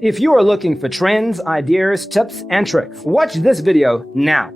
If you are looking for trends, ideas, tips, and tricks, watch this video now.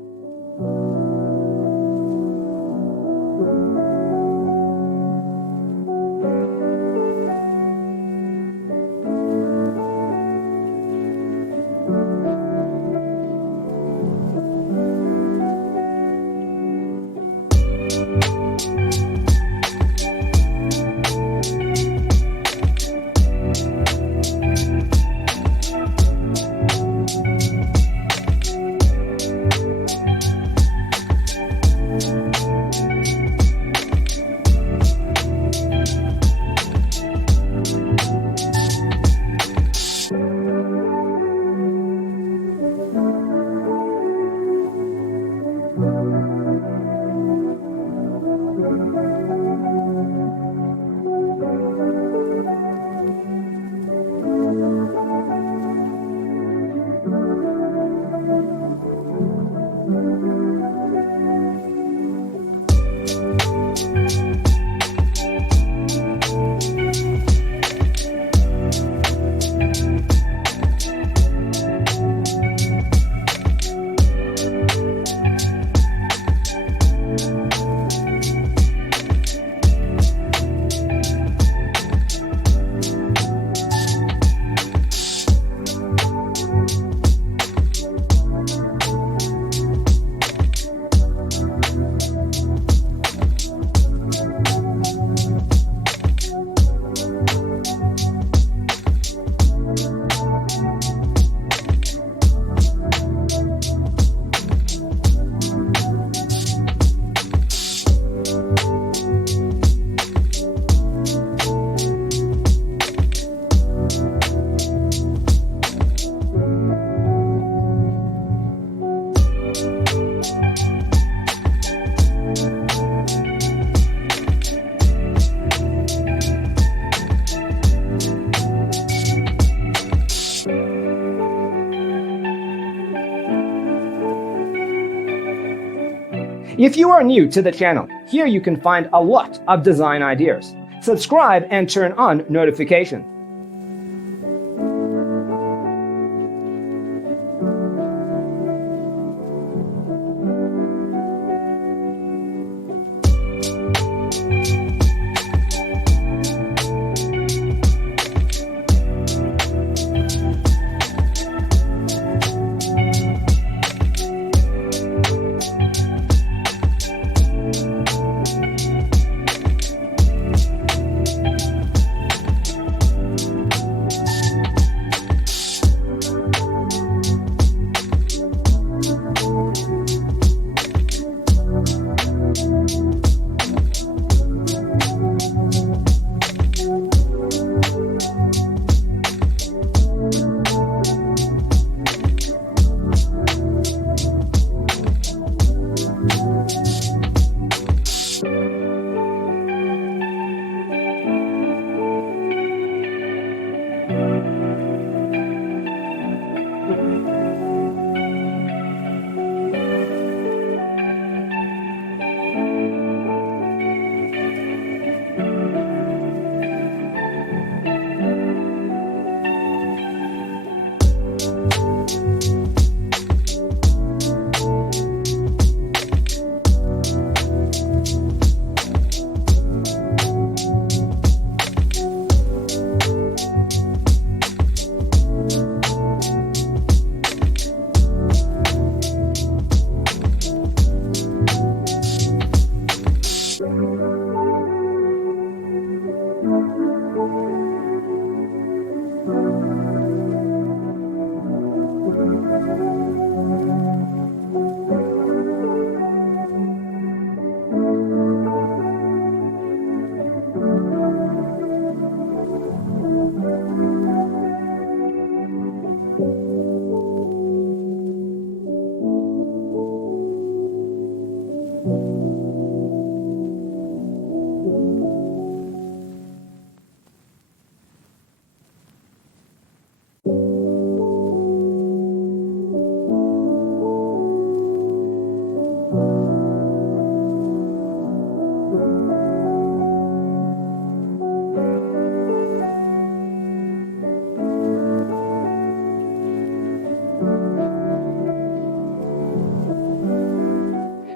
If you are new to the channel, here you can find a lot of design ideas. Subscribe and turn on notifications.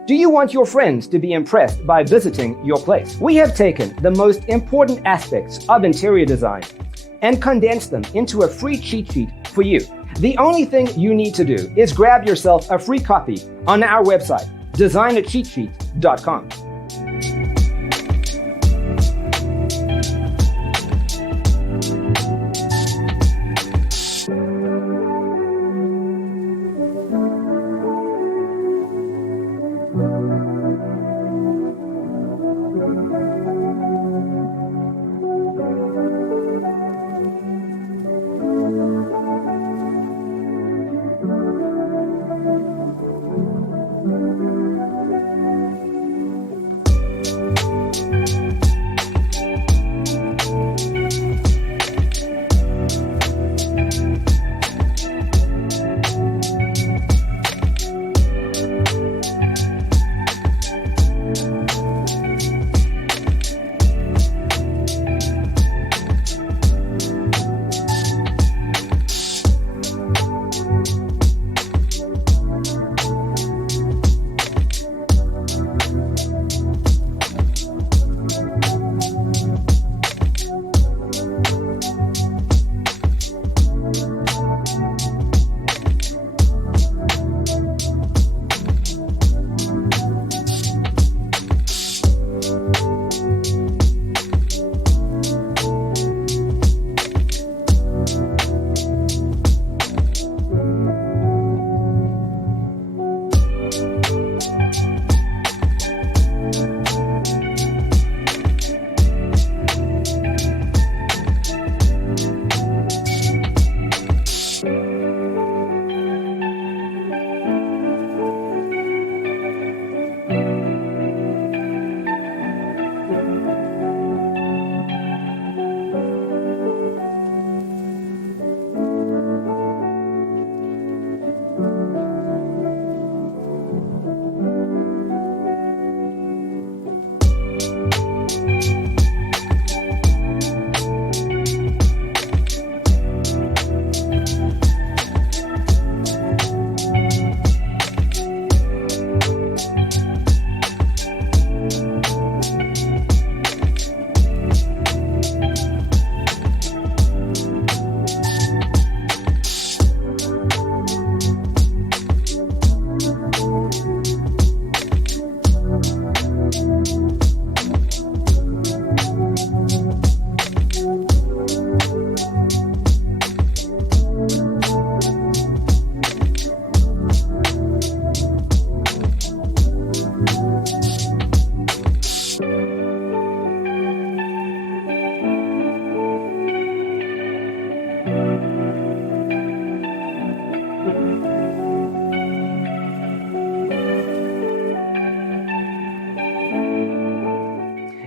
Do you want your friends to be impressed by visiting your place? We have taken the most important aspects of interior design and condensed them into a free cheat sheet for you. The only thing you need to do is grab yourself a free copy on our website, designercheatsheet.com.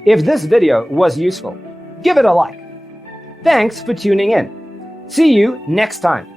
If this video was useful, give it a like. Thanks for tuning in. See you next time.